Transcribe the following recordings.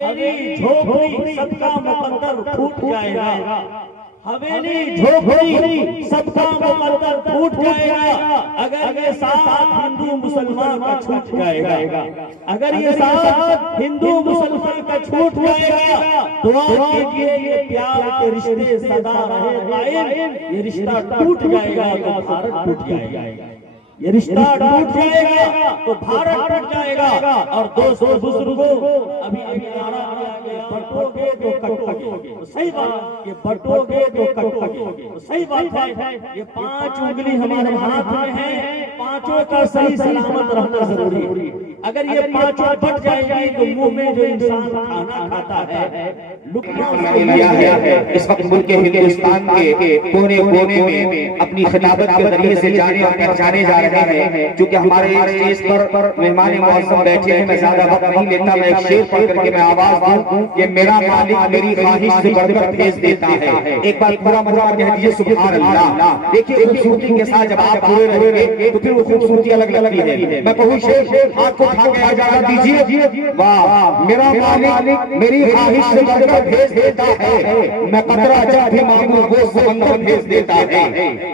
हवेली झोपड़ी सबका मुकद्दर फूट जाएगा। हवेली झोपड़ी सबका मुकद्दर फूट जाएगा अगर ये साथ हिंदू मुसलमान का छूट जाएगा। अगर ये साथ हिंदू मुसलमान का छूट जाएगा दुआ कीजिए ये प्यार के रिश्ते सदा रहे कायम। ये रिश्ता टूट जाएगा तो भारत टूट जाएगा। ये रिश्ता टूट जाएगा तो भारत टूट जाएगा। और दोस्तों बुजुर्गों अभी नारा दिया गया बटोगे तो कटोगे, सही बात। ये बटोगे तो कटोगे, सही बात है। ये 5 उंगली हमारे हाथ में है, पांचों का सही सलामत रहना जरूरी है। अगर ये पांचों बट जाएगी तो मुंह में जो इंसान खाना खाता है इस वक्त मुल्क के हिंदुस्तान के कोने कोने में अपनी खिताबत के जरिए से जाने और पहचाने जा रहे हैं। क्योंकि हमारे स्टेज पर मेहमान मुअज़्ज़म बैठे हैं, मैं ज्यादा वक्त नहीं लेता। मैं एक शेर पढ़ करके मैं आवाज दूं कि मेरा मालिक मेरी ख्वाहिश से बढ़कर भेज देता है। एक बार पूरा मतलब कह दीजिए सुभान अल्लाह। देखिए खूबसूरती के साथ जब आप पूरे रहेंगे तो फिर वो खूबसूरती अलग लगती है। मैं कहूँ शेर हाथ को उठा के इजाजत दीजिए। वाह, मेरा मालिक मेरी ख्वाहिश से बढ़कर भेज देता है। मैं कतरा जब भी मांगू वो समंदर भेज देता है।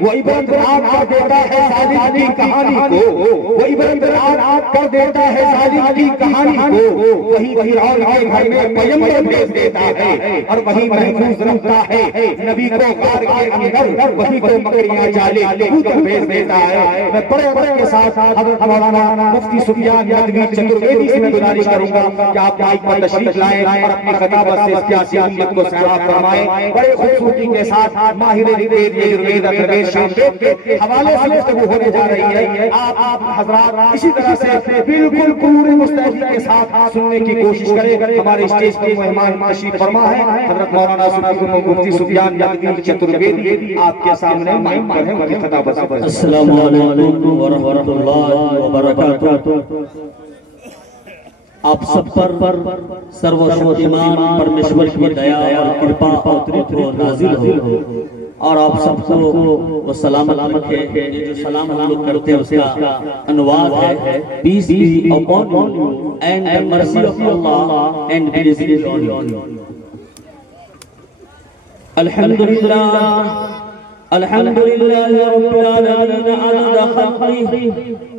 वो इबरत नाक कर देता है जालिम की कहानी को, वो इबरत नाक कर देता है जालिम की कहानी को। वही फिरौन के घर में पैगंबर भेज देता है और वही महफूज रखता है नबी को गार के अंदर। वही को मकड़ियां जाले कबूतर भेज देता है। मैं बड़े बड़े के साथ हज़रत मौलाना मुफ्ती सुफियान नदवी चतुर्वेदी से मैं गुजारिश करूंगा कि आप माइक पर तशरीफ लाएं और अपनी खिताबत से सियासी उम्मत को सैराब फरमाएं। बड़े खूबसूरती के साथ माहिर ऋग्वेद यजुर्वेद अथर्ववेद सामवेद के हवाले से गुफ्तगू होने जा रही है। आप हजरात इसी तरह से बिल्कुल पूरी मुस्तैदी के साथ सुनने की कोशिश करें। हमारे स्टेज पर मेहमान तशरीफ फरमा है हजरत मौलाना मुफ्ती सुफियान नदवी चतुर्वेदी। आपके सामने माइक पर है, उनकी खिताबत। अस्सलामु अलैकुम व रहमतुल्लाहि व बरकातहू। आप सब पर सर्वशक्तिमान परमेश्वर की दया और कृपा अवतरित हो, नाजिल हो और आप सबको वो सलामत रखे। ये जो सलाम हम लोग करते हैं उसका अनुवाद है peace be upon you and the mercy of Allah and blessing on you. अल्हम्दुलिल्लाह अल्हम्दुलिल्लाह रब्बिल आलमीन अदद खल्क़िही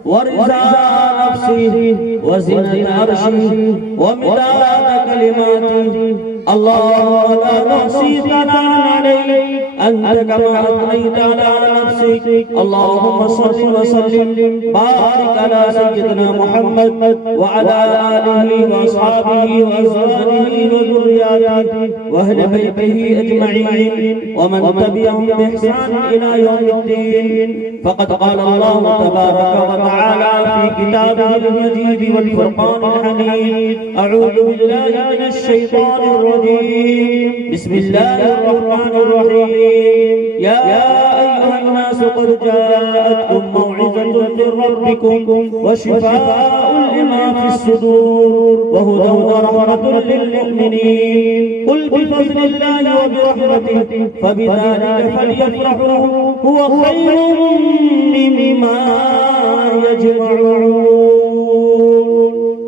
व रिज़ा नफ्सिही व ज़िनत अर्शिही व मिदाद कलिमातिही। अल्लाहुम्मा ला नहसी सनाअन अलैक अंत कमा अथनैत अला नफ्सिक। अल्लाहुम्मा सल्लि व सल्लिम बारिक अला सय्यिदिना मुहम्मद व अला आलिही व अस्हाबिही व अज़वाजिही व ज़ुर्रिय्यतिही व अहलि बैतिही अजमईन व मन तबिअहुम बिइहसान इला यौमिद्दीन। फ़क़द क़ाल अल्लाहु तबारक व तआला फ़ी किताबिहिल मजीद वल फ़ुरक़ानिल हमीद। अऊज़ु बिल्लाहि मिनश शैतानिर रजीम। बिस्मिल्लाहिर रहमानिर रहीम। या अय्युहन नास क़द जाअतकुम मौइज़तुम मिर रब्बिकुम व शिफ़ाउन लिमा फ़िस सुदूर व हुदन व रहमतुल लिल मुमिनीन। क़ुल बिफ़ज़लिल्लाहि व बिरहमतिही फ़बिज़ालिका फ़लयफ़रहू हुवा ख़ैरुम मिम्मा यजमऊन।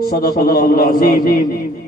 सदक़ल्लाहुल अज़ीम।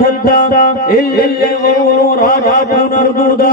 धद्दा इल्ले वरुर राजान अर्दुदा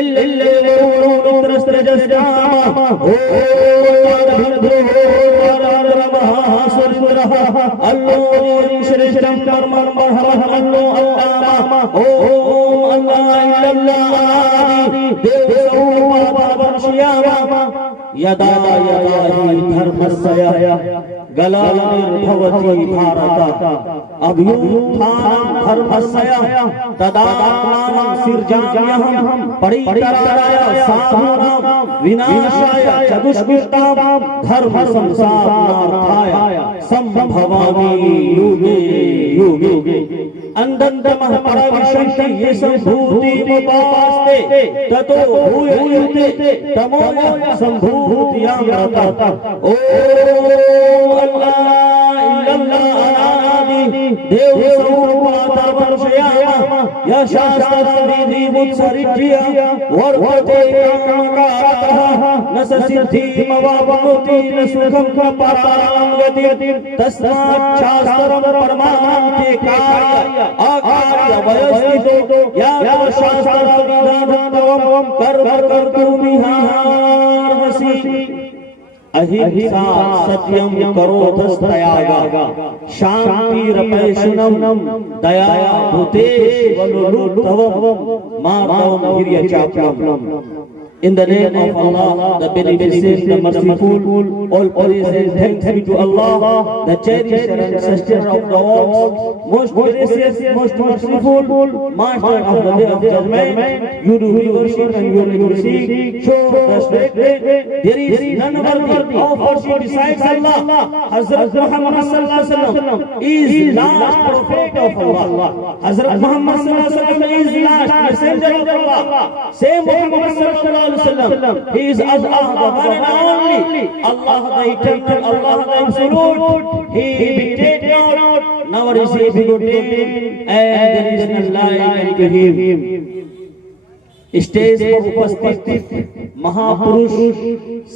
इल्ले वरुर त्रस्त्रजस्तामा ओ अल्लाह श्रेष्ठम कर्मम मरहमल्लो अल्लाह ओ अल्लाह इल्लल्लाह देवो पापवर्षयामा यदा यदा धर्मस्य गलानिर्भवति भारत अभ्युत्थानं धर्मस्य तदात्मानं सिर्जाम्यहं परित्राणाय साधूनां विनाशाय च दुष्कृतां धर्म संस्थापनार्थाय संभवामि युगे युगे। अंदंतमः परविशन्ति ये संभूति मुपास्ते ततो भूयते तमोय संभूतियां रता। ओ अल्लाह इल्लल्लाह देव स्वरूपातर्वशयामः यशास्त्रविधि मुत्सरिज्य वर्तते कामकारतः न स सिद्धिमवाप्नोति न सुखं परां गतिं तस्मात् शास्त्रं परमान्ते कार्य अकार्य व्यवस्थितो यावत् शास्त्रविधानं कर्म कर्तुमिहार्हसि अहिंसा सत्यम करोधस्तयागा शांतिरपैशुनम दया भूतेष्वनुरुद्धवम मार्दवम हिर्यचाप्यम। In the name of Allah, the Beneficent, the Merciful, all praise and thanks be to Allah, the Cherisher and Sustainer of the world, most gracious, most merciful, Master of the Day of Judgment. You do worship and you will seek, show the straight way. There is none worthy of worship besides Allah. Hazrat Muhammad sallallahu alaihi wasallam is last prophet of Allah. Hazrat Muhammad sallallahu alaihi wasallam is last messenger of Allah. Same Muhammad sallallahu alaihi wasallam, he is Allah, the one and only, Allah the eternal, Allah the absolute. He dictated not, never is he begotten, and there is none like unto him. Stage पर उपस्थित महापुरुष,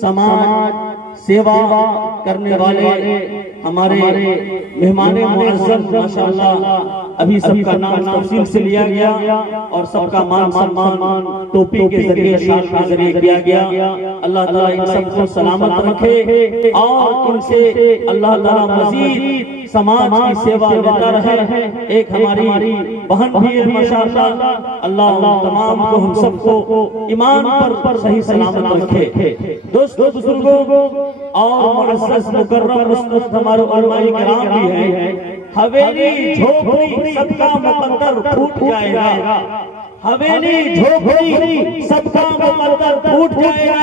समाज सेवा करने वाले हमारे मेहमान मुअज़्ज़म, माशाअल्लाह अभी सबका नाम तफसील से लिया गया और सबका मान सम्मान टोपी के जरिए, शाल के जरिए किया गया। अल्लाह ताला इन सबको सलामत रखे और इनसे अल्लाह ताला मजीद समाज की सेवा लेता रहे। एक हमारी बहन भी है माशाअल्लाह, अल्लाह तमाम को हम सबको ईमान पर सही सलामत रखे। दोस्तों बुजुर्गों और मुअज़्ज़ज़ मुकर्रम मुस्तफ़ा हमारे उलमाए किराम भी हैं, हवेली झोपड़ी सबका मुकद्दर फूट जाएगा, हवेली झोपड़ी सबका मुकद्दर फूट जाएगा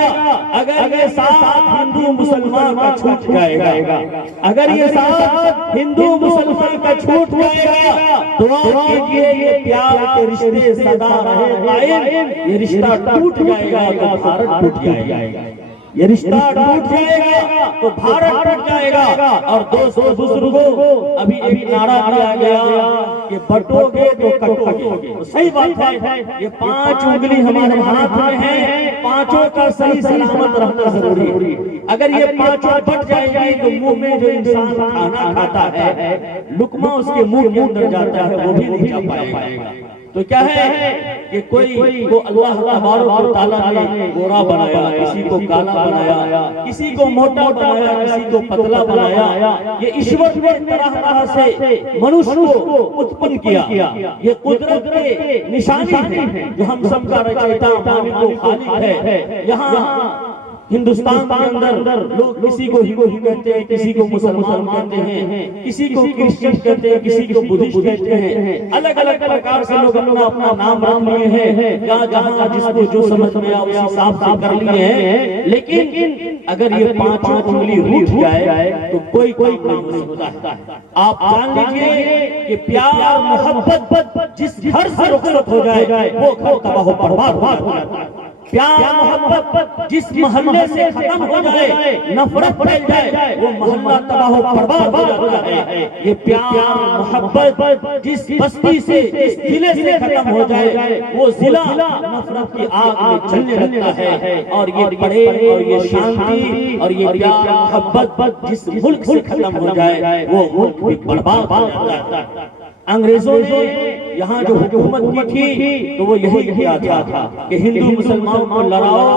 अगर ये साथ हिंदू मुसलमान का छूट जाएगा। अगर ये साथ हिंदू मुसलमान का छूट जाएगा तो कीजिए ये प्यार के रिश्ते सदा रहे कायम। ये रिश्ता टूट जाएगा तो भारत टूट जाएगा, ये रिश्ता टूट जाएगा तो भारत टूट जाएगा। और दोस्तों बुजुर्गों, अभी एक नारा दिया गया कि बटोगे तो कटोगे, तो सही बात है। ये 5 उंगली हमारे हाथ में है, पांचों का सही सलामत रहना जरूरी है। अगर ये पांचों बट जाएगी तो मुंह में जो इंसान खाना खाता है, लुकमा उसके मुंह के अंदर जाता है, वो भी नहीं जा पाएगा। तो क्या है कि कोई को अल्लाह तबारक तआला ने गोरा बनाया, किसी को काला बनाया, किसी को मोटा बनाया, किसी को पतला बनाया। ये ईश्वर ने तरह तरह से मनुष्य को उत्पन्न किया। ये कुदरत के निशानी है जो हम सबका रचयिता मालिक व खालिक है। यहाँ हिंदुस्तान के अंदर लोग किसी को हिंदू कहते हैं, किसी को मुसलमान कहते हैं, किसी को क्रिश्चियन कहते हैं, किसी को बुद्धिस्ट कहते हैं। अलग अलग प्रकार से लोग अपना अपना नाम रख लिए हैं, जहाँ जिसको जो समझ में आए उस हिसाब से कर लिए हैं। लेकिन अगर ये 5 उंगली रूठ जाए तो कोई नहीं हो सकता है। आप जान लीजिए कि प्यार मोहब्बत जिस घर से रुखसत हो जाए वो घर तबाह बर्बाद हो जाता है। प्यार मोहब्बत जिस मोहल्ले से खत्म हो जाए, नफरत फैल जाए, वो मोहल्ला तबाह बर्बाद हो जाता है। ये प्यार मोहब्बत जिस बस्ती से, जिस जिले से खत्म हो जाए, वो जिला नफरत की आग में जलने लगता है। और ये प्रेम और ये शांति और ये प्यार मोहब्बत जिस मुल्क से खत्म हो जाए, वो मुल्क भी बर्बाद हो जाता है। अंग्रेजों ने यहाँ जो हुकूमत की थी तो वो यही किया था कि हिंदू मुसलमानों को लड़ाओ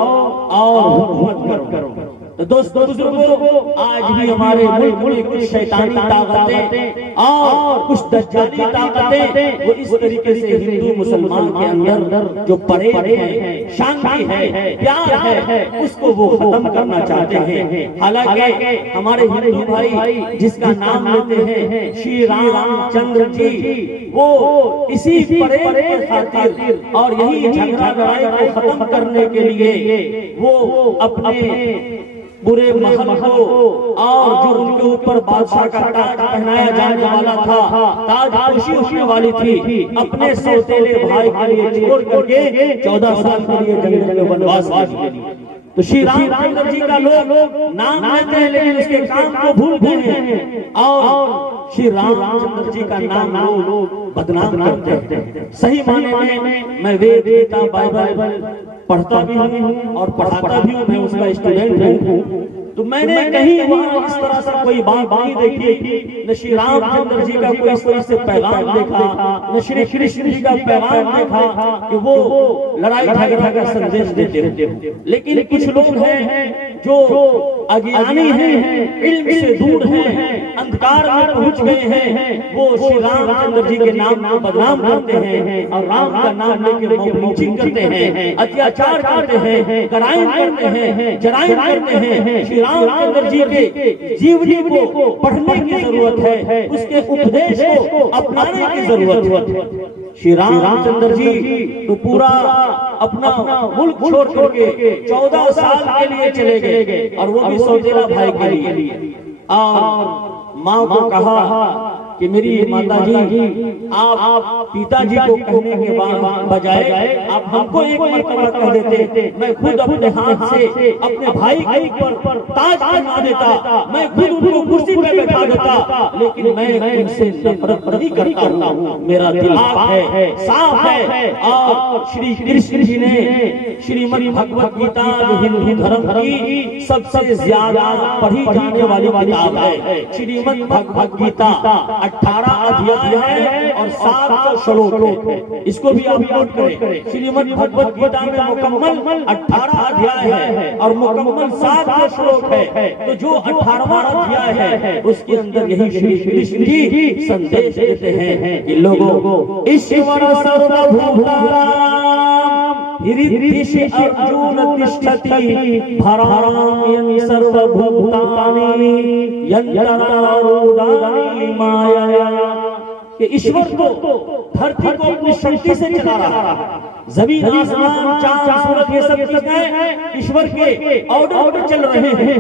और हुकूमत करो। तो दोस्तों बुजुर्गों, आज भी हमारे मुल्क में कुछ शैतानी ताकतें और कुछ दज्जाली ताकतें वो इस तरीके से हिंदू मुसलमान के अंदर जो पड़े हैं, शांति है, प्यार है, उसको वो खत्म करना चाहते हैं। हालांकि हमारे हिंदू भाई जिसका नाम लेते हैं श्री रामचंद्र जी, वो इसी प्रेम के खातिर और यही झगड़ा लड़ाई को खत्म करने के लिए वो अपने पूरे महल को और जो उनके ऊपर बादशाह का ताज पहनाया जाने वाला था, ताज खुशी होने वाली थी, अपने सौतेले भाई के लिए छोड़ करके 14 साल के लिए जंगल में वनवास के लिए तो श्री रामचंद्र जी का लोग नाम लेते हैं लेकिन उसके काम को भूलते हैं और श्री रामचंद्र जी का नाम लोग बदनाम करते हैं। सही माने में मैं वेद गीता बाइबल पढ़ता भी हूँ और पढ़ाता भी हूँ, मैं उसका स्टूडेंट हूँ। तो मैंने कहीं वहाँ इस तरह से कोई बात नहीं देखी, न श्री रामचंद्र जी का कोई इस तरह से पैगाम देखा, न श्री कृष्ण जी का पैगाम देखा कि वो लड़ाई झगड़ा का संदेश देते हो। लेकिन कुछ लोग हैं जो अज्ञानी हैं, इल्म से दूर हैं, अंधकार में पहुंच गए हैं, वो श्री रामचंद्र जी के नाम को बदनाम करते हैं और राम का नाम लेके मौलिंचिंग करते हैं, अत्याचार करते हैं, कराइन करते हैं, जराइम करते हैं। श्री रामचंद्र जी के जीवनी को पढ़ने की जरूरत है, उसके उपदेश को अपनाने की जरूरत है। श्री रामचंद्र जी तो पूरा अपना मुल्क छोड़ करके 14 साल के लिए चले गए और वो भी सौतेला भाई के लिए। और माँ को कहा कि मेरी माता जी आप पिताजी को कहने के बजाय आप हमको एक मर्तबा कह देते, मैं खुद अपने हाथ से अपने भाई के ऊपर ताज पहना देता, मैं खुद उनको कुर्सी पे बैठा देता, लेकिन मैं उनसे नफरत नहीं करता हूँ, मेरा दिल साफ है। और श्री कृष्ण जी ने श्रीमद् भगवत गीता जो हिंदू धर्म की सबसे ज्यादा पढ़ी जाने वाली किताब है, श्रीमद् भगवत गीता 18 अध्याय है और 700 श्लोक है। इसको भी आप नोट करें, श्रीमद् भगवत गीता में मुकम्मल 18 अध्याय है और मुकम्मल 700 श्लोक है। तो जो 18वां अध्याय है उसके अंदर यही श्री कृष्ण जी संदेश देते हैं कि लोगों, ईश्वर सर्वभूतानां हृदि अर्जुन तिष्ठति भरामि सर्वभूतानि यंत्रारूढानि माया। कि ईश्वर को धरती को अपनी शक्ति से चला रहा है, जमीन आसमान चांद सूरज ये सब चीजें ईश्वर के ऑर्डर चल रहे हैं।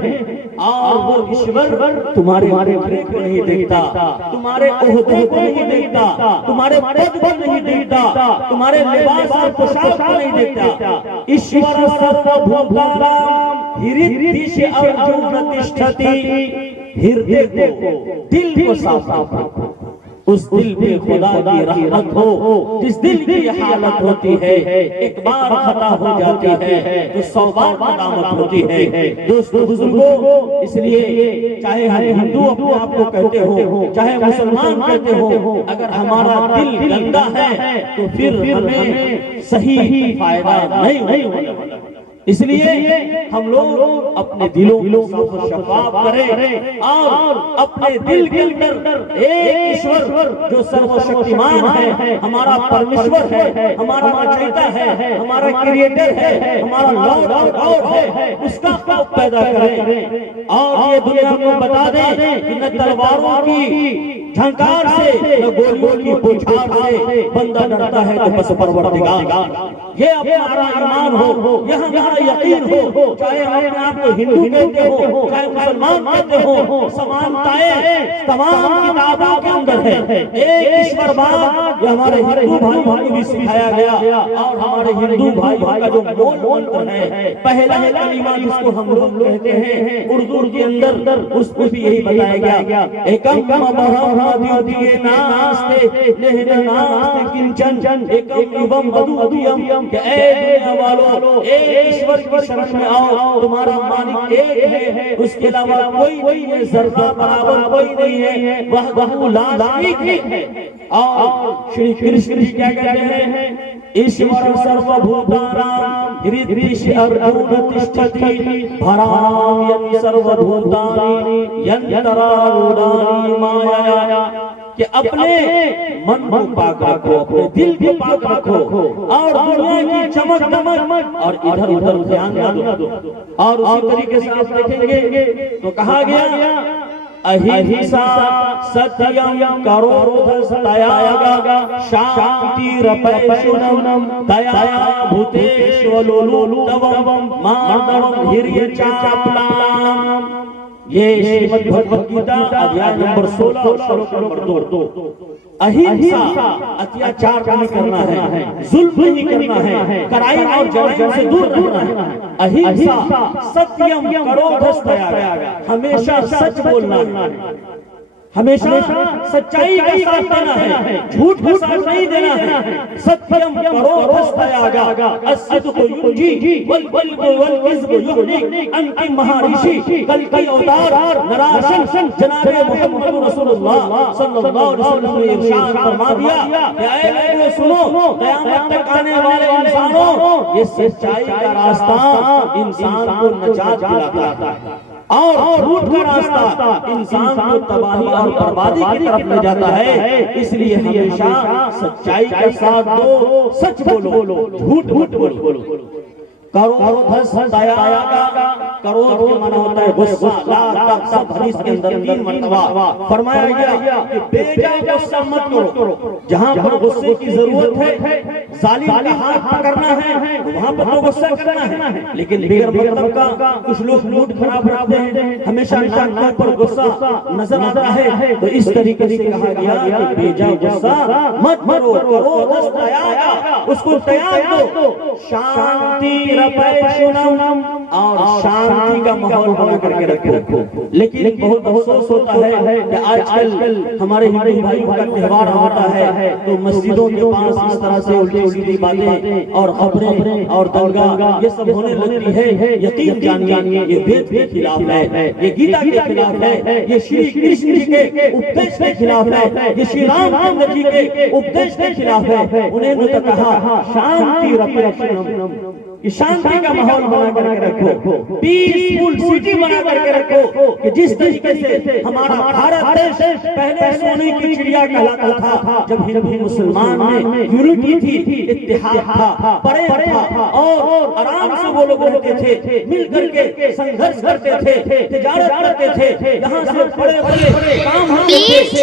और वो ईश्वर तुम्हारे घरे को नहीं देखता, तुम्हारे ओहदे को नहीं देखता, तुम्हारे पद को नहीं देखता, तुम्हारे लिबास और पोशाक को नहीं देखता। ईश्वर सर्वभूतानां हृदि अर्जुन तिष्ठति, हृदय को दिल को साफ रखो, उस दिल में खुदा की रहमत हो। जिस दिल की यह हालत होती है, एक बार खता हो जाती है तो 100 बार मदामत होती है। दोस्तों बुजुर्गों, इसलिए चाहे हम हिंदू अपने आप को कहते हो, चाहे मुसलमान कहते हो, अगर हमारा दिल गंदा है तो फिर हमें सही फायदा नहीं होने वाला। इसलिए हम लोग अपने दिलों को शफाफ करें और अपने दिल के अंदर एक ईश्वर जो सर्वशक्तिमान है, हमारा परमेश्वर है, हमारा रचयिता है, हमारा क्रिएटर है, हमारा लॉर्ड और गॉड है, उसका खौफ पैदा करें और ये दुनिया को बता दें कि न तलवारों की झंकार से न गोलियों की बौछार से बंदा डरता है तो बस परवरदिगार। ये हमारा ईमान हो, यह हमारा यकीन हो, चाहे अपने आप को हिंदू कहते हो, चाहे मुसलमान कहते हो, समानताएं तमाम किताबों के अंदर है। एक ईश्वरवाद ये हमारे हिंदू भाई को भी सिखाया गया और हमारे हिंदू भाई का जो मूल मंत्र है, पहला कलीमा जिसको हम लोग कहते हैं उर्दू के अंदर, उसको भी यही बताया गया, एकम मदहदिये नास्ते लेहने नास्ते किंचन एकम इवम बदुदियम, कि ऐ दुनिया वालों, एक ईश्वर की शरण में आओ, तुम्हारा मालिक एक है, उसके अलावा कोई नहीं है, जर्रा बराबर कोई नहीं है, वह ला शरीक है। और श्री कृष्ण जी क्या कहते हैं, ईश्वर सर्वभूतानां हृदि अर्जुन तिष्ठति भरामि सर्वभूतानि यंत्रारूढानि माया। कि अपने मन को पाक रखो, अपने दिल को पाक रखो और दुनिया की चमक दमक और इधर उधर ध्यान न दो। और उसी तरीके से आप देखेंगे तो कहा गया अहिंसा सत्यम करोध त्याग शांतिरपैशुनम दया भूतेष्वलोलुतवम मार्दवम हिर्यचाप्लाम। ये श्रीमद् भगवत गीता अध्याय नंबर 16 श्लोक नंबर 2। अहिंसा, अत्याचार नहीं करना है, जुल्म नहीं करना है, कराई और जराइम से दूर रहना है। अहिंसा सत्यम करोधस्तया, हमेशा सच बोलना है, हमेशा सच्चाई का साथ देना है, झूठ का साथ नहीं देना है। सत्यम करोधस्तया अस्सिद्क़ु युंजी वल किज़्बु युहलिक। अंतिम महर्षि कल की अवतार नराशन जनाब मोहम्मद रसूलुल्लाह सल्लल्लाहु अलैहि वसल्लम ने इरशाद फरमा दिया कि ऐ लोगों सुनो, क़यामत तक आने वाले इंसानों, ये सच्चाई का रास्ता इंसान को नजात दिलाता है और झूठ का रास्ता इंसान को तबाही और बर्बादी की तरफ ले जाता है। इसलिए हमेशा सच्चाई के साथ दो, सच बोलो, झूठ मत बोलो। करोधस्तया क्रोध के माना होता है गुस्सा। ला तग़ज़ब हदीस के अंदर 3 मरतबा फरमाया गया कि बेजा गुस्सा मत करो। जहां पर गुस्से की जरूरत है, जालिम का हाथ पकड़ना है, वहां पर तो गुस्सा करना है, लेकिन बिगर मतलब का कुछ लोग मूड खराब रखते हैं, हमेशा नाक पर गुस्सा नजर आता है, तो इस तरीके से कहा गया कि बेजा गुस्सा मत करो, करोधस्तया उसको त्याग दो, शांति और शांति का माहौल बना करके रखो। लेकिन बहुत अफसोस होता है कि आजकल हमारे हिंदू भाइयों का त्योहार होता है तो मस्जिदों के पास इस तरह से उल्टी सीधी बातें और खबरें और दंगा ये सब होने लगती है। यकीन जानिए ये वेद के खिलाफ है, ये गीता के खिलाफ है, ये श्री कृष्ण जी के उपदेश के खिलाफ है, ये श्री रामचंद्र जी के उपदेश के खिलाफ है। उन्होंने तो कहा शांति रक्षणम, कि शांति का माहौल बना करके रखो, पीसफुल सिटी बना करके रखो, कि जिस तरीके से हमारा भारत देश पहले सोने की चिड़िया कहलाता था, जब हिंदू मुसलमान में यूनिटी थी, इत्तेहाद था, प्रेम था और आराम से वो लोग रहते थे, मिल करके संघर्ष करते थे, तिजारत करते थे, यहाँ से बड़े-बड़े काम होते थे।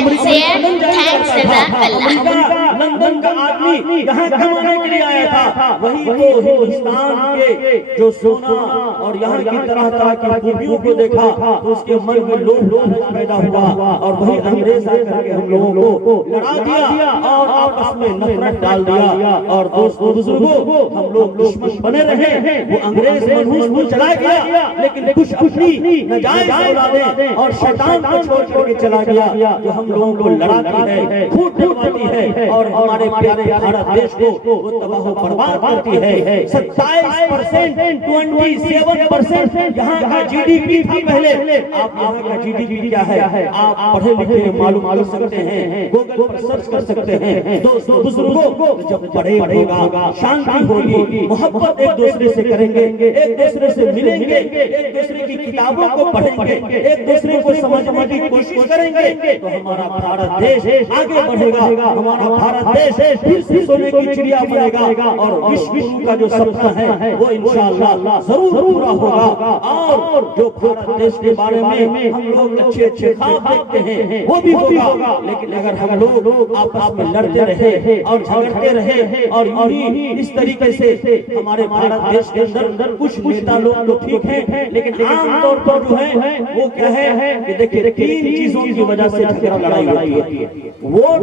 अमेरिका लंदन का आदमी यहाँ कमाने के लिए आया था, वही तो हिंदुस्तान के जो सोना और यहाँ की तरह तरह की खूबियों को देखा तो उसके मन में लोभ पैदा हुआ और वही अंग्रेज आकर के हम लोगों को लड़ा दिया और आपस में नफरत डाल दिया और दोस्तों बुजुर्गों हम लोग दुश्मन बने रहे। वो अंग्रेज मनहूस को चला गया, लेकिन कुछ अपनी नाजायज औलादें और शैतान को छोड़ करके चला गया जो हम लोगों को लड़ाती है, फूट फूटती है और हमारे प्यारे भारत देश को वो तबाह बर्बाद करती है। 27%, 27% यहाँ का जीडीपी था पहले। आप यहाँ का जीडीपी क्या है आप पढ़े लिखे मालूम कर सकते हैं, गूगल पर सर्च कर सकते हैं। दोस्तों बुजुर्गों जब बड़े होगा, शांति होगी, मोहब्बत एक दूसरे से करेंगे, एक दूसरे से मिलेंगे, एक दूसरे की किताबों को पढ़ेंगे, एक दूसरे को समझने की कोशिश करेंगे तो हमारा भारत देश आगे बढ़ेगा, हमारा भारत देश फिर से सोने की चिड़िया बनेगा और विश्व का जो सपना है वो इंशाअल्लाह जरूर पूरा होगा। और जो भारत देश के बारे में हम लोग अच्छे ख्वाब देखते हैं वो भी होगा, लेकिन अगर हम लोग आपस में लड़ते रहे और झगड़ते रहे और यूं इस तरीके से हमारे भारत देश के अंदर कुछ नेता लोग तो ठीक हैं, लेकिन आम तौर पर जो है वो क्या है कि देखिए 3 चीजों की वजह से झगड़ा लड़ाई होती है, वोट,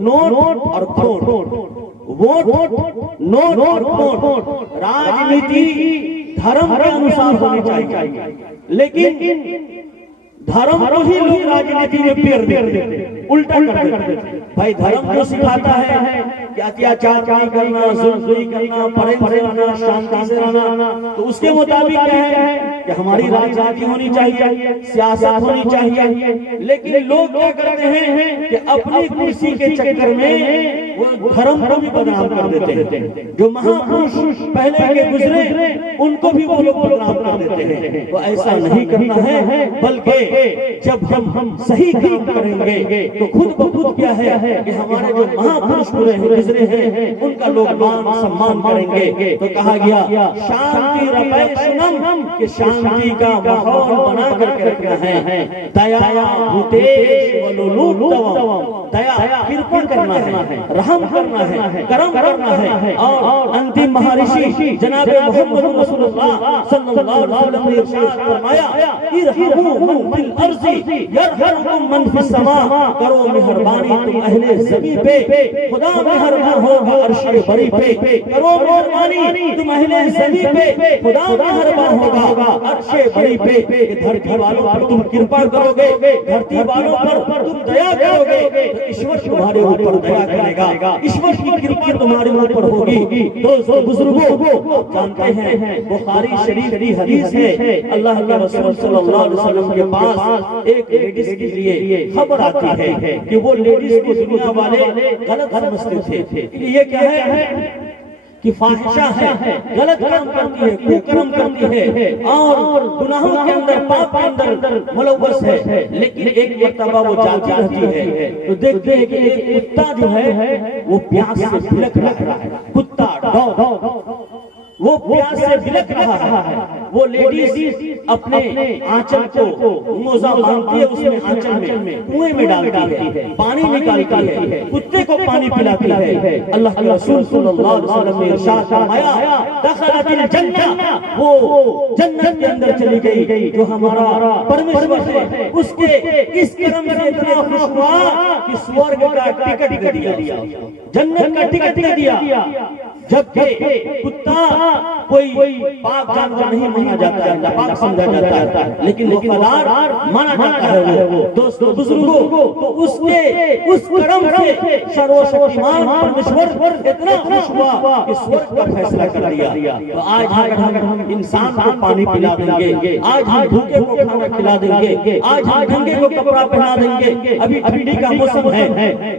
नोट और खोट। वोट, नोट और खोट राजनीति धर्म के अनुसार होनी चाहिए, लेकिन धर्म को ही लोग राजनीति में पेर देते, उल्टा कर देते। भाई धर्म क्यों सिखाता है कि अत्याचार नहीं करना, जुल्म नहीं करना, प्रेम से रहना, शांति से रहना, तो उसके मुताबिक क्या है कि हमारी राजनीति होनी चाहिए, सियासत होनी चाहिए। लेकिन लोग क्या करते हैं कि अपनी कुर्सी के चक्कर में वो धर्म को भी बदनाम कर देते हैं। जो महापुरुष पहले के गुजरे उनको भी वो लोग बदनाम कर देते हैं। तो ऐसा नहीं करना है, बल्कि जब हम सही काम करेंगे तो खुद ब खुद क्या है कि हमारे जो महापुरुष गुजरे हैं उनका लोग मान सम्मान करेंगे। तो कहा गया शांति रक्षणम, कि शांति का माहौल बना करके रखना है। दया भूतेश वलोलुप्तवम, दया कृपा करना है, रहम करना है, करम करना है। और अंतिम महर्षि जनाब मोहम्मद रसूलुल्लाह सल्लल्लाहु अलैहि वसल्लम ने इरशाद फरमाया, इरहमू मन फिल अर्ज़ि यरहमुकुम मन फिस समा। करो मेहरबानी तुम अहले ज़मीन पे, खुदा मेहरबान होगा अर्श बरी पे। करो मेहरबानी तुम अहले ज़मीन पे, खुदा मेहरबान होगा अर्श बरी पे। धरती वालों पर तुम कृपा करोगे, धरती वालों पर तुम दया करोगे तो ईश्वर तुम्हारे ऊपर दया करेगा, ईश्वर की कृपा तुम्हारे ऊपर होगी। दोस्तों बुजुर्गों, जानते हैं बुखारी शरीफ की हदीस है, अल्लाह के रसूल सल्लल्लाहु अलैहि वसल्लम के पास एक लेडीज के लिए खबर आती है कि वो लेडीज को दुनिया वाले गलत समझते थे। ये क्या है कि फाहिशा है, गलत काम करती है, कुकर्म करती है और गुनाहों के अंदर, पाप के अंदर मुलव्वस है। लेकिन एक मर्तबा वो जाती रहती है तो देखते हैं कि एक कुत्ता जो है वो प्यास से बिलख रहा है। कुत्ता डॉग वो प्यास से बिलख रहा है। वो लेडीज अपने आंचल को मोजा बांधती है, उसमें आंचल में कुएं में डालती है, पानी निकालती है, कुत्ते को पानी पिलाती है। अल्लाह के रसूल सल्लल्लाहु अलैहि वसल्लम ने इरशाद फरमाया, दखलतिल जन्नह, वो जन्नत के अंदर चली गई। जो हमारा परमेश्वर है उसके इस कर्म से इतना खुश हुआ कि स्वर्ग का टिकट दे दिया, जन्नत का टिकट दे दिया। जबकि कुत्ता कोई पाक जानवर नहीं माना जाता है, नापाक समझा जाता है, लेकिन वफादार माना जाता है वो। दोस्तों बुजुर्गों, तो उसके उस कर्म से सर्वशक्तिमान परमेश्वर इतना खुश हुआ कि स्वर्ग का फैसला कर दिया। तो आज अगर हम इंसान को पानी पिला देंगे, आज हम भूखे को खाना खिला देंगे, आज हम नंगे को कपड़ा पहना देंगे। अभी ठंडी का मौसम है,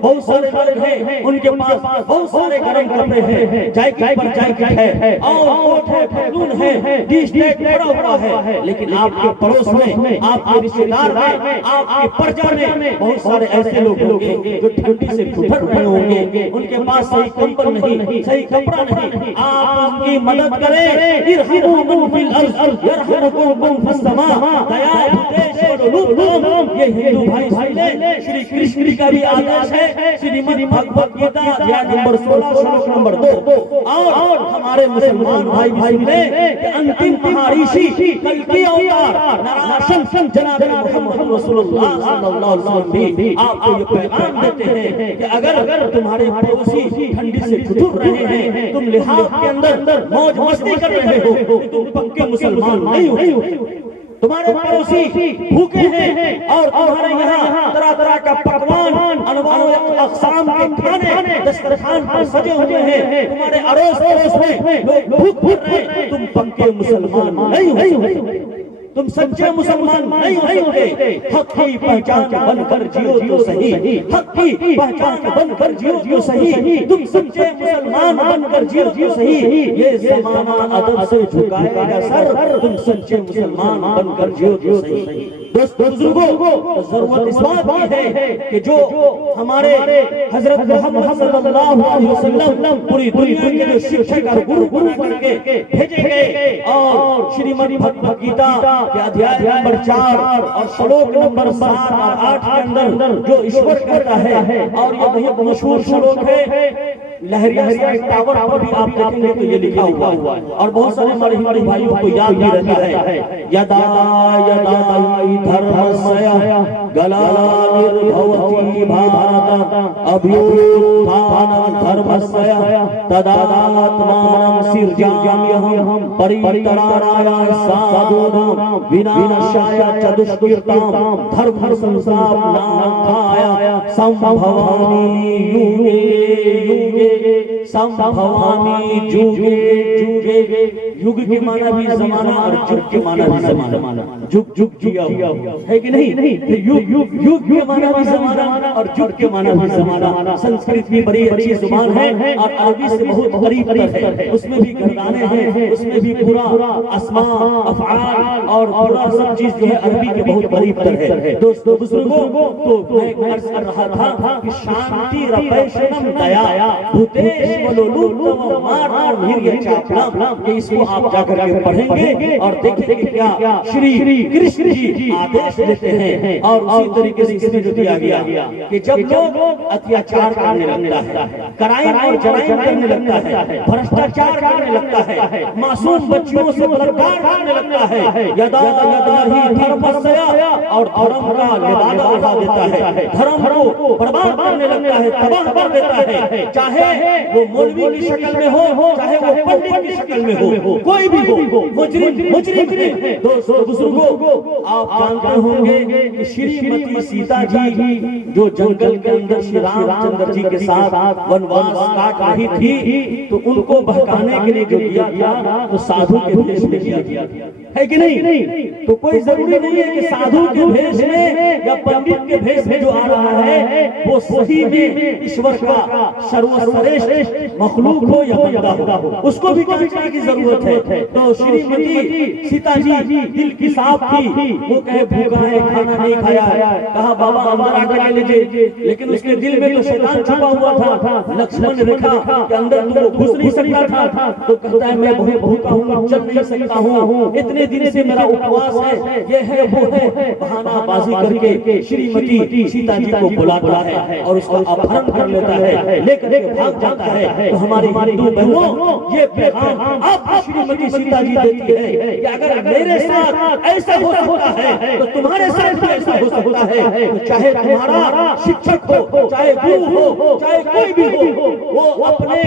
बहुत सारे लोग हैं उनके पास बहुत सारे गर्म कपड़े हैं, जैकेट पर जैकेट है और कोट है, पतलून है, टी-शर्ट पड़ा हुआ है। लेकिन आपके पड़ोस में, आपके रिश्तेदार में, आपके परिजन में बहुत सारे ऐसे लोग होंगे जो ठंडी से ठुठर रहे होंगे, उनके पास सही कंबल नहीं, सही कपड़ा नहीं। आप उनकी मदद करें। इरहमू मन फिल अर्ज़ यरहमुकुम मन फिस समा। दया उपदेश और ये हिंदू भाई सुने, श्री कृष्ण का भी आदेश है, श्रीमद् भगवत गीता अध्याय नंबर 16 श्लोक नंबर 2। और हमारे मुसलमान भाई सुने कि अंतिम महर्षि कल की अवतार नारायण जनाब मोहम्मद रसूलुल्लाह सल्लल्लाहु अलैहि वसल्लम भी आपको ये पैगाम देते हैं कि अगर तुम्हारे पड़ोसी ठंडी से ठिठुर रहे हैं, तुम लिहाज के अंदर मौज मस्ती कर रहे हो, तो तुम पक्के मुसलमान नहीं हो। तुम्हारे पड़ोसी भूखे हैं और तुम्हारे यहाँ तरह तरह का पकवान, अनवाओ अक़साम के खाने दस्तरखान पर सजे हुए हैं, तुम्हारे अड़ोस पड़ोस में लोग भूख रहे हैं, तुम पक्के मुसलमान नहीं हो, तुम सच्चे मुसलमान नहीं होगे। हक की पहचान बनकर जियो तो सही, हक की पहचान बनकर जियो तो सही, तुम सच्चे मुसलमान बनकर जियो तो सही। ये ज़माना अदब से झुकाएगा सर, तुम सच्चे मुसलमान बनकर जियो तो सही। दोस्तों बुजुर्गों, जरूरत इस बात की है कि जो हमारे हजरत मोहम्मद सल्लल्लाहु अलैहि वसल्लम पूरी दुनिया के जो शिक्षक और गुरु करके भेजे गए और श्रीमद् भगवत गीता के अध्याय नंबर 4 और श्लोक नंबर 7 और 8 के अंदर जो ईश्वर कहता है, और ये बहुत मशहूर श्लोक है, लहरिया टावर पर भी आप देखेंगे तो ये लिखा हुआ है और बहुत सारे हमारे हिंदू भाइयों को याद भी रहता है। यदा यदा धर्मस्य गलानिर्भवति भारत अभ्युत्थानं धर्मस्य तदात्मानं सिर्जाम्यहं परित्राणाय साधूनां विनाशाय च दुष्कृतां धर्म संस्थापनार्थाय संभवामि युगे युगे संभवामि जुगे जुगे। युग के माना भी जमाना और जुग के माना भी जमाना, जुग जुग जिया है कि नहीं? युग युग युग के माना भी जमाना और जुग के माना भी जमाना। संस्कृत की बड़ी अच्छी जुबान है और अरबी से बहुत करीब है, उसमें भी घराने हैं, उसमें भी पूरा अस्मा अफ़आल और पूरा सब चीज जो है अरबी के बहुत करीब है। दोस्तों बुजुर्गों, तो मैं अर्ज कर रहा था कि शांति रपेशनम दया भूतेश वलोलुत मार वीर्य चापलम, इसको आप जाकर के पढ़ेंगे और देखेंगे क्या श्री कृष्ण जी आदेश देते हैं और उसी तरीके से इसमें जो दिया गया कि जब लोग अत्याचार करने लगता है, क्राइम और जराइम करने लगता है, भ्रष्टाचार करने लगता है, मासूम बच्चियों से बलात्कार करने लगता है, यदा यदा ही धर्मस्य और धर्म का लिबादा उठा देता है, धर्म को बर्बाद करने लगता है, तबाह कर देता है, चाहे वो मौलवी की शक्ल में हो, चाहे वो पंडित की शक्ल में हो, कोई भी हो, मुजरिम है। दोस्तों बुजुर्गों, आप जानते होंगे कि श्रीमती सीता जी जो जंगल के अंदर श्री रामचंद्र जी के साथ वनवास काट रही थी, तो उनको बहकाने के लिए जो किया गया तो साधु के भेष में किया गया है कि नहीं? तो कोई जरूरी नहीं है कि साधु के भेष में या पंडित के भेष में जो आ रहा है वो सही में ईश्वर का सर्वश्रेष्ठ मखलूक हो या बंदा हो, उसको भी जांचने की जरूरत है। तो श्रीमती सीता जी दिल की साफ थी, वो कहे भूखा है, खाना नहीं खाया, कहा बाबा अंदर आके ले लीजिए, लेकिन उसके दिल में तो शैतान छुपा हुआ था। लक्ष्मण रेखा के अंदर तो घुस नहीं सकता था, तो कहता है मैं बहुत भूखा हूँ, चल नहीं सकता हूँ, इतने दिन से मेरा उपवास है, ये है वो है, बहानाबाजी करके श्रीमती सीता जी को बुलाता है और उसका अपहरण कर लेता है, लेकर भाग जाता है। तो हमारी हिंदू बहनों, ये पैगाम आप श्रीमती सीता जी देती है कि अगर मेरे साथ ऐसा हो सकता है तो तुम्हारे साथ भी ऐसा हो सकता है। तो चाहे तुम्हारा शिक्षक हो, चाहे गुरु हो, चाहे कोई भी हो, वो अपने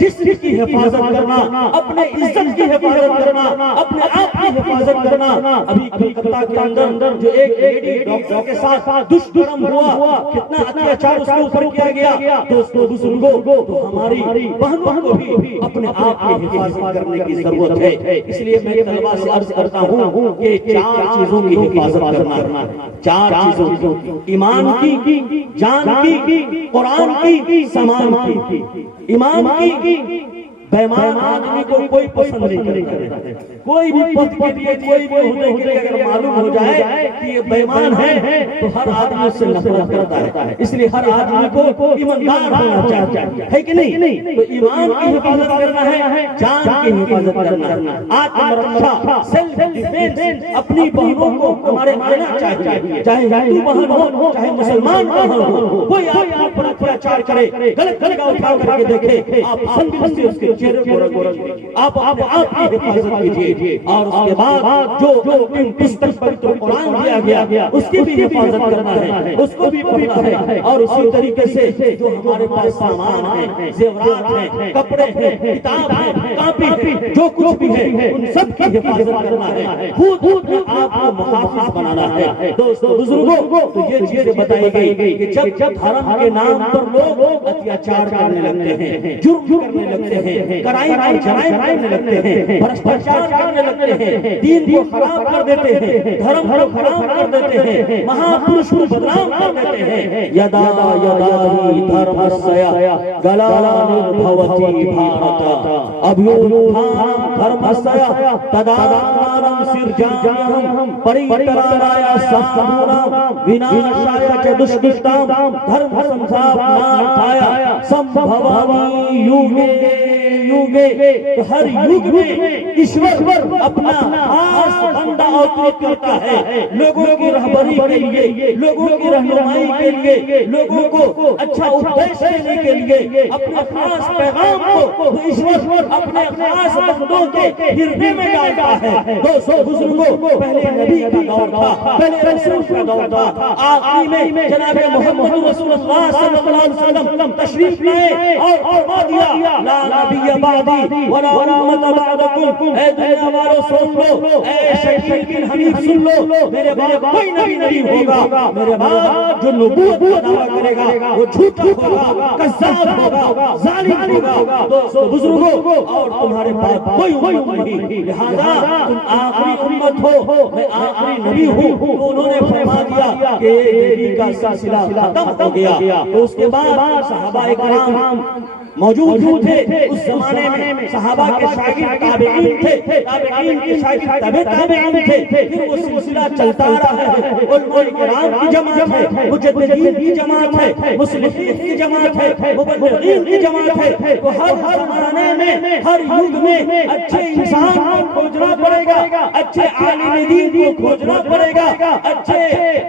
जिस्म की हिफाजत करना, अपने इज्जत की हिफाजत करना, अपने आप की हिफाजत करना। अभी कलकत्ता के अंदर जो एक लेडी डॉक्टर के साथ दुष्कर्म हुआ, कितना अत्याचार उसके ऊपर किया गया। दोस्तों बुजुर्गों, तो हमारी बहनों को भी अपने आप की हिफाजत करने की जरूरत है। इसलिए मैं तलबा से अर्ज करता हूँ कि 4 चीजों की हिफाजत करना, 4 चीजों की, ईमान की, जान की, कुरान की, समान की। ईमान की, बेईमान आदमी को कोई पसंद नहीं करेगा, कोई भी पद के लिए, कोई भी होने के लिए अगर मालूम हो जाए कि ये बेईमान है तो हर आदमी उससे नफरत करता है। इसलिए हर आदमी को ईमानदार होना चाहिए, है कि नहीं? तो ईमान की हिफाजत करना है, जान की हिफाजत करना, आत्मरक्षा, सेल्फ डिफेंस, अपनी बहनों को हमारे आना चाहिए, चाहे हिंदू बहन हो, चाहे मुसलमान बहन हो, कोई आपके ऊपर अत्याचार करे, गलत जगह उठा करके देखे, आप संघर्ष से उसके चेहरे को रगड़िए, आप अपने आप की हिफाजत कीजिए। और उसके बाद जो पुस्तक पवित्र कुरान दिया गया उसकी भी हिफाजत करना है, उसको भी पढ़ना है। और उसी तरीके से जो हमारे पास सामान है, जेवरात है, कपड़े हैं, किताब है, कापी है, जो कुछ भी है, उन सब की हिफाजत करना है, खुद आपको मुहाफिज बनाना है। दोस्तों बुजुर्गों, तो ये चीजें बताई गई कि जब धर्म के नाम पर लोग अत्याचार करने लगते हैं, जुर्म करने लगते हैं, क्राइम और जराइम करने लगते हैं, भ्रष्टाचार करने लगते हैं, दीन को खराब कर देते हैं, धर्म को खराब कर देते हैं, महापुरुष को बदनाम कर देते हैं, यदा यदा ही धर्मस्य ग्लानिर्भवति भारत अभ्युत्थानं धर्मस्य तदात्मानं सृजाम्यहं परित्राणाय साधूनां विनाशाय च दुष्कृतां धर्म संस्थापनार्थाय संभवामि युगे युगे। तो हर युग में ईश्वर अपना खास बंदा अवतरित करता है, लोगों की रहबरी के लिए, लोगों की रहनुमाई के लिए, लोगों को अच्छा उपदेश देने के लिए, अपने खास पैगाम को तो ईश्वर अपने खास बंदों के हृदय में डालता है। दोस्तों बुजुर्गों, पहले नबी का दौर था, पहले रसूल का दौर था, आखिरी में जनाब मोहम्मद रसूलुल्लाह सल्लल्लाहु अलैहि वसल्लम तशरीफ लाए और फरमा दिया, ला नबी बादी वला उम्मत बादकुम। ऐ दुनिया वालों सुन लो, ऐ शकील बिन हमीद सुन लो, मेरे बाद कोई नबी नहीं होगा, मेरे बाद जो नबूवत का दावा करेगा वो झूठा होगा, कज़्ज़ाब होगा, जालिम होगा। दोस्तों बुजुर्गों, और तुम्हारे पास कोई उम्मत नहीं, लिहाजा तुम आखिरी उम्मत हो, मैं आखिरी नबी हूँ। तो उन्होंने फरमा दिया कि नबी का सिलसिला खत्म हो गया। तो उसके बाद सहाबा-ए-किराम मौजूद थे उस जमाने में सहाबा के शागिर्द ताबईन थे, ताबईन के शागिर्द तबे ताबईन थे, फिर वो सिलसिला चलता रहा है। उलमाए किराम की जमात है, मुजद्दिदीन की जमात है, मुस्लिमीन की जमात है, मुबल्लिगीन की जमात है। तो हर जमाने में, हर युग में अच्छे इंसान को खोजना पड़ेगा, अच्छे आलिम दीन को खोजना पड़ेगा, अच्छे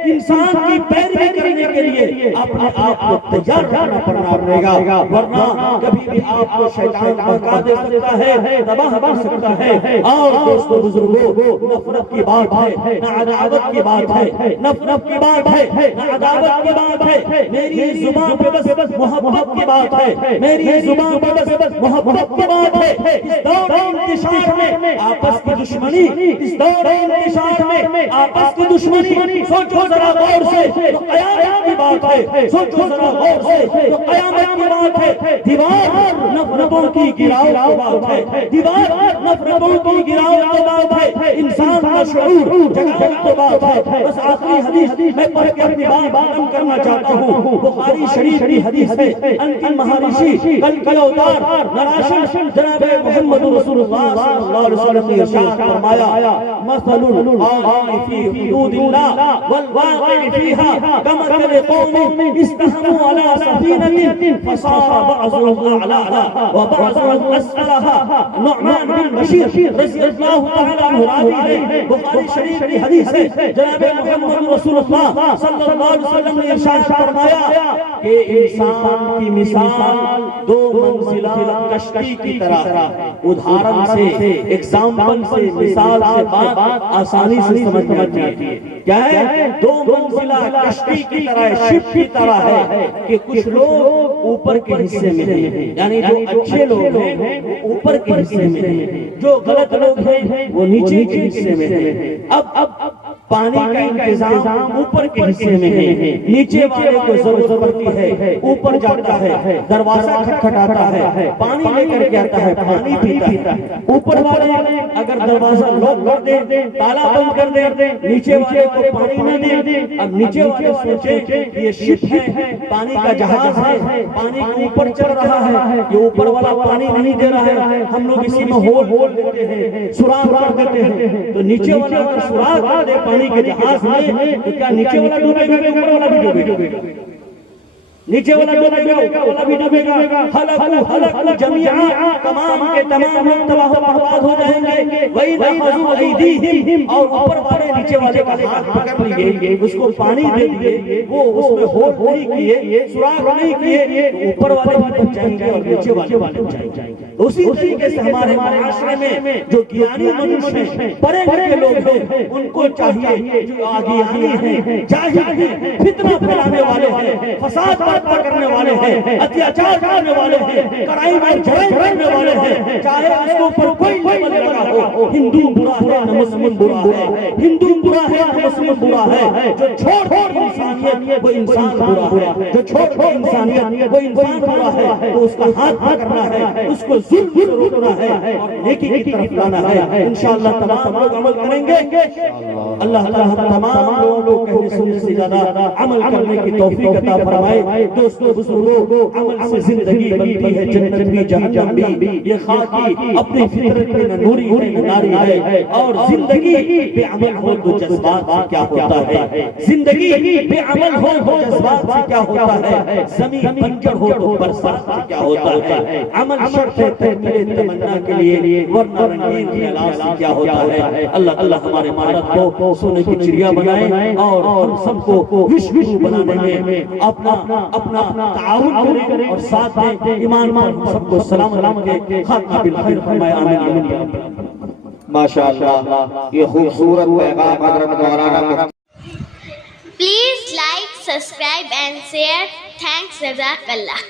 इंसान की पैरवी करने के लिए अपने आप को तैयार रखना पड़ेगा, वरना कभी भी आपको शैतान धोखा दे सकता है, तबाह कर सकता है। और दोस्तों बुजुर्गों, नफरत की बात है ना अदावत की बात है, नफरत की बात है ना अदावत की बात है। मेरी जुबान पे बस मोहब्बत की बात है, मेरी जुबान पे बस मोहब्बत की बात है। इस दौर इंतशार में आपस की दुश्मनी, इस दौर इंतशार में आपस की दुश्मनी, सोचो जरा गौर से तो क़यामत की बात है, सोचो जरा गौर से तो क़यामत की बात है। दीवार नफरतों की गिराव की बात है, दीवार नफरतों की गिराव की बात है, इंसान का शऊर जगाने की बात है। बस आखिरी हदीस मैं पढ़ के अपनी बात खत्म करना चाहता हूँ। बुखारी शरीफ की हदीस है, अंतिम महर्षि कल के अवतार नराशन जनाब मोहम्मद रसूलुल्लाह सल्लल्लाहु अलैहि वसल्लम ने इरशाद फरमाया, मसलुल आइ फी हुदूदिल्लाह वल वाक़ि फीहा कमसल कौमिन इस्तहमू अला सफीनतिन फसारा बअज़ुहुम अलाहा व बअज़ुहुम असलहा। नुअमान बिन बशीर रज़ियल्लाहु तआला अन्हु रावी है, बुखारी शरीफ की हदीस है। जनाब मोहम्मद रसूलुल्लाह सल्लल्लाहु अलैहि वसल्लम ने इरशाद फरमाया कि इंसान की मिसाल दो मंजिला कश्ती की तरह। उदाहरण से, एग्जाम्पल से, मिसाल से बात आसानी से समझ में आती है। क्या है? दो मंजिला कश्ती की तरह, शिप की तरह है कि कुछ लोग ऊपर के हिस्से में हैं, यानी जो अच्छे लोग हैं ऊपर के हिस्से में हैं, जो गलत लोग हैं वो नीचे के हिस्से में हैं। अब पानी का इंतजाम ऊपर के हिस्से में है, नीचे वाले को जरूरत पड़ती है, ऊपर जाता है, दरवाजा खटखटाता है, पानी लेकर के आता है, पानी पीता है। ऊपर वाले अगर दरवाजा लॉक कर दे, ताला बंद कर दे, नीचे वाले को पानी न दे। अब नीचे वाले सोचे ये शिप है, पानी का जहाज है, पानी के ऊपर चल रहा है, ये ऊपर वाला पानी नहीं दे रहा है, हम लोग इसी में होल देते हैं, सुराख कर देते हैं। तो नीचे वाला अगर सुराख कर दे पानी के जहाज में, तो क्या नीचे वाला डूबेगा कि ऊपर वाला भी डूबेगा? नीचे वाला डूबेगा, ऊपर वाला भी डूबेगा। हलकू जमीआ, तमाम के तमाम लोग तबाह बर्बाद हो जाएंगे। वही नखजू ऐदीहिम, और ऊपर वाले नीचे वाले का हाथ पकड़ लिए, उसको पानी दे दिए, वो उसमें होल नहीं किए, सुराख नहीं किए, ऊपर वाले भी बच जाएंगे और नीचे वाले बच जाएंगे। उसी तरीके से हमारे माशरे में जो ज्ञानी मनुष्य हैं, पढ़े लिखे लोग हैं, उनको चाहिए, जो आगियानी हैं, जाहिल हैं, फितना फैलाने वाले हैं, फसाद बर्पा करने वाले हैं, अत्याचार करने वाले हैं, कराई में जराइम करने वाले हैं, चाहे उसके ऊपर कोई लेबल लगा हो, हिंदू बुरा है न मुस्लिम बुरा है, हिंदू बुरा है न मुस्लिम बुरा है। जो छोड़ इंसानियत वो इंसान बुरा है, जो छोड़ इंसानियत वो इंसान बुरा है। तो उसका हाथ पकड़ना है, उसको जुल्म से रोकना है और नेकी की तरफ लाना है। इंशाअल्लाह तमाम लोग अमल करेंगे। अल्लाह ताला हम तमाम लोगों को कहने सुनने से ज्यादा अमल करने की तौफीक अता फरमाए। दोस्तों बुजुर्गों, अमल से जिंदगी बनती है, जन्नत भी जहन्नम भी। ये खाकी अपनी फितरत में नूरी नारी है, और जिंदगी बेअमल हो तो जज्बात से क्या होता है, जिंदगी बेअमल हो तो जज्बात से क्या होता है, ज़मीन बंजर हो तो बरसात से क्या होता है। अमल शर्त है तकमील तमन्ना के लिए, वरना रंगीन ख्यालात से क्या होता है। अल्लाह हमारे भारत को सोने की चिड़िया बनाए और हम सबको विश्व बनाने में अपना ताउन करें और साथ में ईमान पर सबको सलाम के खात्मा बिल खैर फरमाए। आमीन। माशाअल्लाह, ये खूबसूरत पैगाम हज़रत मौलाना। Please like, subscribe and share. Thanks, Jazakallah.